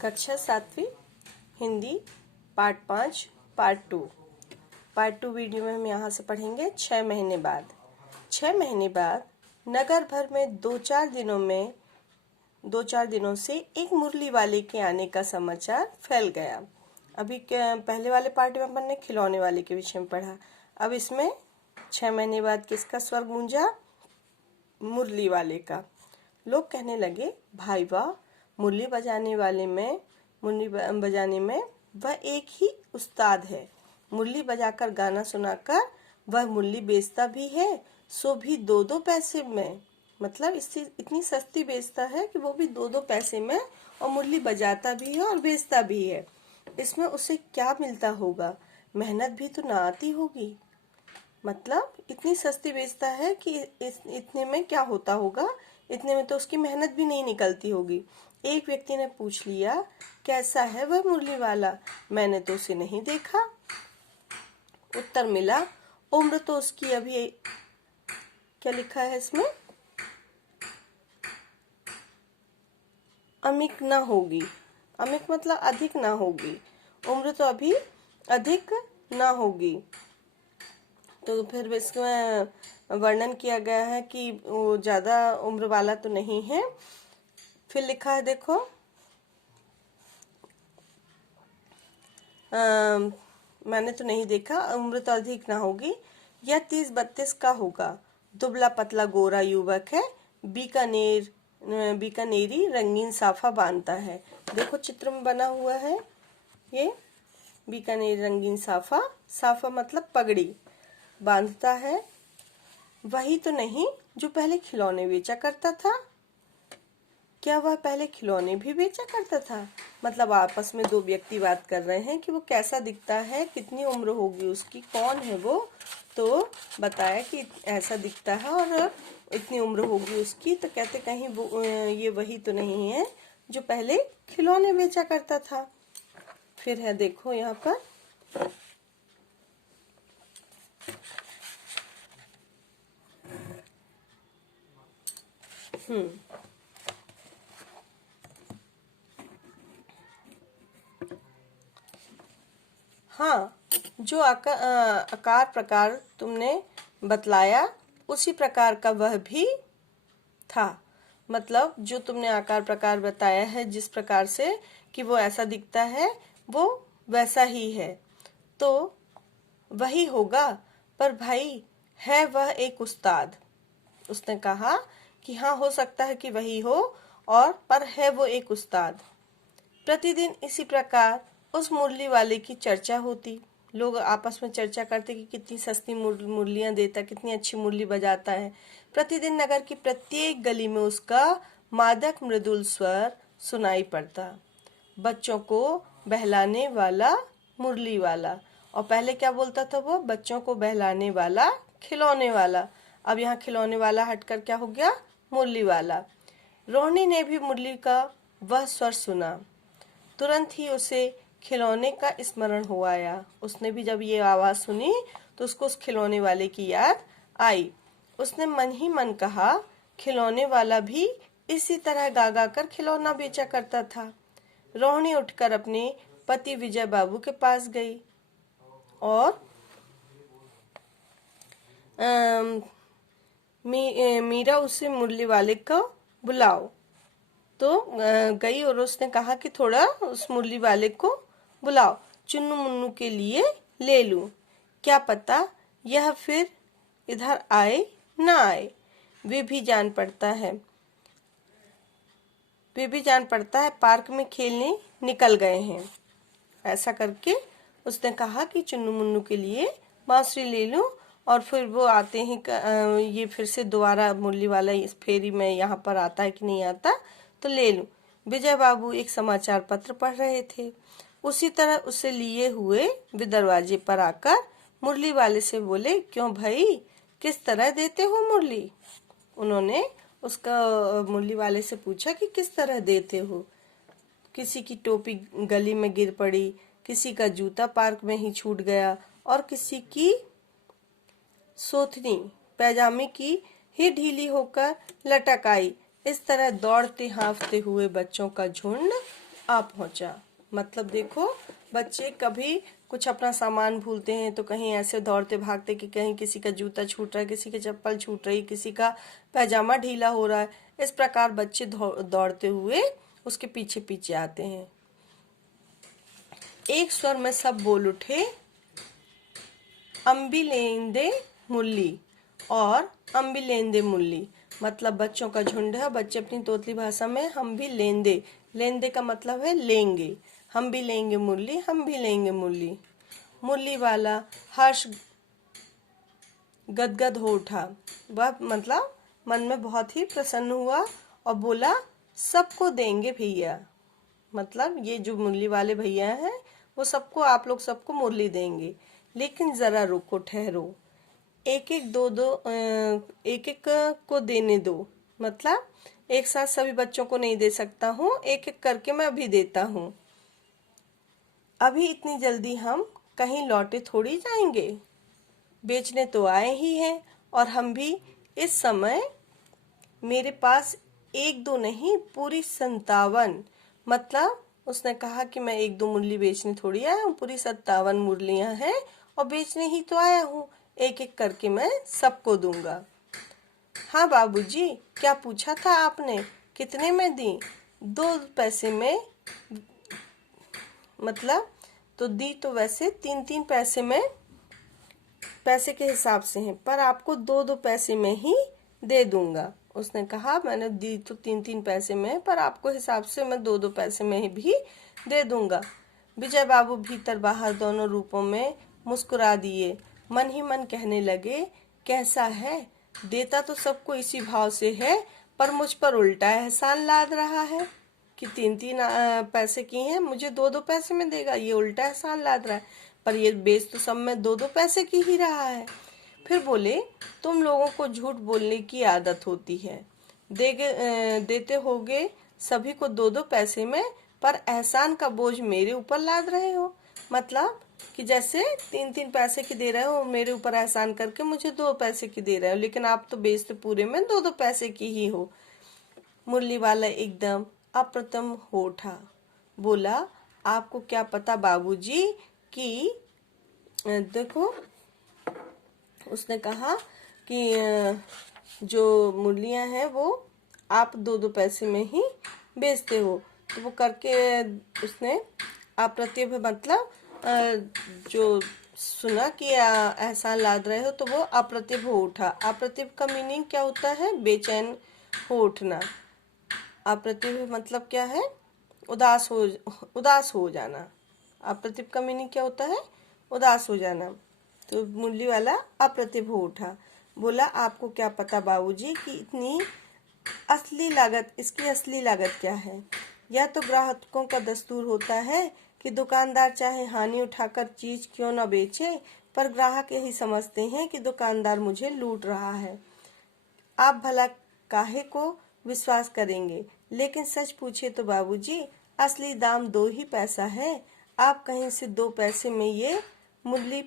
कक्षा 7वीं Hindi part 5 part 2 video में हम यहाँ से पढ़ेंगे 6 महीने बाद। 6 महीने बाद नगर भर में दो चार दिनों से एक मुरली वाले के आने का समाचार फैल गया। अभी पहले वाले पार्ट में अपन ने खिलौने वाले के विषय में पढ़ा। अब इसमें 6 महीने बाद किसका स्वर गूंजा? मुरली वाले का। लोग कहने लगे, भाई वाह, मुरली बजाने में वह एक ही उस्ताद है। मुरली बजाकर गाना सुनाकर वह मुरली बेचता भी है, सो भी 2-2 पैसे में। मतलब इससे इतनी सस्ती बेचता है कि वो भी 2-2 पैसे में, और मुरली बजाता भी है और बेचता भी है। इसमें उसे क्या मिलता होगा? मेहनत भी तो ना आती होगी। मतलब इतनी सस्ती बेचता है कि इतने में क्या होता होगा? इतने में तो उसकी मेहनत भी नहीं निकलती होगी। एक व्यक्ति ने पूछ लिया, कैसा है वह मुरली वाला? मैंने तो उसे नहीं देखा। उत्तर मिला, उम्र तो उसकी अभी, क्या लिखा है इसमें? अमिक ना होगी। अमिक मतलब अधिक ना होगी। उम्र तो अभी अधिक ना होगी। तो फिर इसमें वर्णन किया गया है कि वो ज्यादा उम्र वाला तो नहीं है। फिर लिखा है, देखो, मैंने तो नहीं देखा, उम्र तो अधिक ना होगी। यह 30-32 का होगा। दुबला पतला गोरा युवक है। बीकानेरी रंगीन साफा बांधता है। देखो चित्र में बना हुआ है ये बीकानेरी रंगीन साफा मतलब पगड़ी बांधता है। वही तो नहीं जो पहले खिलौने बेचा करता था? क्या वह पहले खिलौने भी बेचा करता था? मतलब आपस में दो व्यक्ति बात कर रहे हैं कि वो कैसा दिखता है, कितनी उम्र होगी उसकी, कौन है वो। तो बताया कि ऐसा दिखता है और इतनी उम्र होगी उसकी। तो कहते कहीं वो ये वही तो नहीं है जो पहले खिलौने बेचा करता था। फिर है, देखो यहाँ पर, हाँ, जो आकार प्रकार तुमने बतलाया उसी प्रकार का वह भी था। मतलब जो तुमने आकार प्रकार बताया है, जिस प्रकार से कि वो ऐसा दिखता है, वो वैसा ही है। तो वही होगा। पर भाई, है वह एक उस्ताद। उसने कहा कि हाँ, हो सकता है कि वही हो, और पर है वो एक उस्ताद। प्रतिदिन इसी प्रकार उस मुरली वाले की चर्चा होती। लोग आपस में चर्चा करते कि कितनी सस्ती मुरलियां देता, कितनी अच्छी मुरली बजाता है। प्रतिदिन नगर की प्रत्येक गली में उसका मादक मृदुल स्वर सुनाई पड़ता। बच्चों को बहलाने वाला मुरली वाला। और पहले क्या बोलता था वो? बच्चों को बहलाने वाला, खिलौने वाला। अब यहाँ खिलौने वाला हटकर क्या हो गया? मुरली वाला। रोहिणी ने भी मुरली का वह स्वर सुना। तुरंत ही उसे खिलौने का स्मरण हो आया। उसने भी जब ये आवाज सुनी तो उसको उस खिलौने वाले की याद आई। उसने मन ही मन कहा, खिलौने वाला भी इसी तरह गा गा कर खिलौना बेचा करता था। रोहिणी उठकर अपने पति विजय बाबू के पास गई और मीरा उसे मुरली वाले को बुलाओ। तो गई और उसने कहा कि थोड़ा उस मुरली वाले को बुलाओ, चुन्नू मुन्नू के लिए ले लूं। क्या पता यह फिर इधर आए ना आए। वे भी जान पड़ता है पार्क में खेलने निकल गए हैं। ऐसा करके उसने कहा कि चुन्नू मुन्नू के लिए बांसुरी ले लूं, और फिर वो आते हैं, ये फिर से दोबारा मुरली वाला इस फेरी में यहाँ पर आता है कि नहीं आता, तो ले लूं। विजय बाबू एक समाचार पत्र पढ़ रहे थे। उसी तरह उसे लिए हुए वे दरवाजे पर आकर मुरली वाले से बोले, क्यों भाई, किस तरह देते हो मुरली? उन्होंने उसका मुरली वाले से पूछा कि किस तरह देते हो। किसी की टोपी गली में गिर पड़ी, किसी का जूता पार्क में ही छूट गया, और किसी की सोथनी पैजामे की ही ढीली होकर लटक आई। इस तरह दौड़ते हाँफते हुए बच्चों का झुंड आ पहुंचा। मतलब देखो, बच्चे कभी कुछ अपना सामान भूलते हैं तो कहीं ऐसे दौड़ते भागते कि कहीं किसी का जूता छूट रहा है, किसी की चप्पल छूट रही, किसी का पैजामा ढीला हो रहा है। इस प्रकार बच्चे दौड़ते हुए उसके पीछे पीछे आते हैं। एक स्वर में सब बोल उठे, अम्बी लेंदे मुल्ली, और अम्बी लेंदे मुल्ली। मतलब बच्चों का झुंड है। बच्चे अपनी तोतली भाषा में हम भी लेंदे, लेंदे का मतलब है लेंगे, हम भी लेंगे मुल्ली, हम भी लेंगे मुल्ली। मुल्ली वाला हर्ष गदगद हो उठा। वह मतलब मन में बहुत ही प्रसन्न हुआ और बोला, सबको देंगे भैया। मतलब ये जो मुरली वाले भैया हैं वो सबको, आप लोग सबको मुरली देंगे, लेकिन जरा रुको, ठहरो, एक एक एक एक को देने दो। मतलब एक साथ सभी बच्चों को नहीं दे सकता हूँ, एक एक करके मैं अभी देता हूँ। अभी इतनी जल्दी हम कहीं लौटे थोड़ी जाएंगे, बेचने तो आए ही हैं, और हम भी इस समय, मेरे पास एक दो नहीं पूरी 57, मतलब उसने कहा कि मैं एक दो मुरली बेचने थोड़ी आया हूँ, पूरी 57 मुरलियां हैं और बेचने ही तो आया हूँ, एक एक करके मैं सबको दूंगा। हाँ बाबूजी, क्या पूछा था आपने, कितने में दी? 2 पैसे में। मतलब तो दी तो वैसे 3-3 पैसे में, पैसे के हिसाब से है, पर आपको 2-2 पैसे में ही दे दूंगा। उसने कहा मैंने दी तो 3-3 पैसे में, पर आपको हिसाब से मैं 2-2 पैसे में भी दे दूंगा। विजय बाबू भीतर बाहर दोनों रूपों में मुस्कुरा दिए। मन ही मन कहने लगे, कैसा है, देता तो सबको इसी भाव से है, पर मुझ पर उल्टा एहसान लाद रहा है कि 3-3 पैसे की हैं, मुझे 2-2 पैसे में देगा। ये उल्टा एहसान लाद रहा है, पर ये बेच तो सब में 2-2 पैसे की ही रहा है। फिर बोले, तुम लोगों को झूठ बोलने की आदत होती है, देते होगे सभी को 2-2 पैसे में, पर एहसान का बोझ मेरे ऊपर लाद रहे हो। मतलब कि जैसे 3-3 पैसे की दे रहे हो, मेरे ऊपर एहसान करके मुझे 2 पैसे की दे रहे हो, लेकिन आप तो बेचते पूरे में 2-2 पैसे की ही हो। मुरली वाला एकदम अप्रतिम हो उठा, बोला, आपको क्या पता बाबूजी कि देखो, उसने कहा कि जो मुरलियां हैं वो आप 2-2 पैसे में ही बेचते हो। तो वो करके उसने अप्रतिभ, मतलब जो सुना कि एहसान लाद रहे हो, तो वो अप्रतिभ हो उठा। अप्रतिभ का मीनिंग क्या होता है? बेचैन हो उठना। अप्रतिभ मतलब क्या है? उदास हो जाना। अप्रतिभ का मीनिंग क्या होता है? उदास हो जाना। तो मुरली वाला अप्रतिभ हो उठा, बोला, आपको क्या पता बाबूजी कि इसकी असली लागत क्या है? यह तो ग्राहकों का दस्तूर होता है कि दुकानदार चाहे हानि उठाकर चीज क्यों न बेचे, पर ग्राहक यही समझते हैं कि दुकानदार मुझे लूट रहा है। आप भला काहे को विश्वास करेंगे, लेकिन सच पूछे तो बाबूजी, असली दाम 2 ही पैसा है। आप कहीं से 2 पैसे में ये मुरली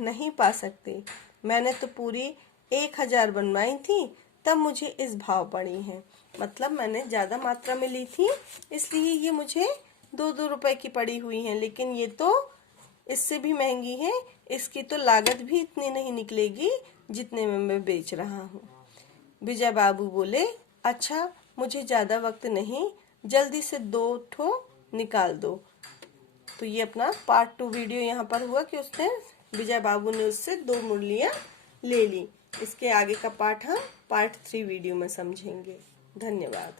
नहीं पा सकते। मैंने तो पूरी 1000 बनवाई थी, तब मुझे इस भाव पड़ी है। मतलब मैंने ज्यादा मात्रा में ली थी, इसलिए ये मुझे 2-2 रुपए की पड़ी हुई है, लेकिन ये तो इससे भी महंगी है, इसकी तो लागत भी इतनी नहीं निकलेगी जितने में मैं बेच रहा हूँ। विजय बाबू बोले, अच्छा, मुझे ज्यादा वक्त नहीं, जल्दी से 2 ठो निकाल दो। तो ये अपना पार्ट 2 वीडियो यहाँ पर हुआ कि उसने, विजय बाबू ने उससे 2 मुरलियां ले ली। इसके आगे का पार्ट हम पार्ट 3 वीडियो में समझेंगे। धन्यवाद।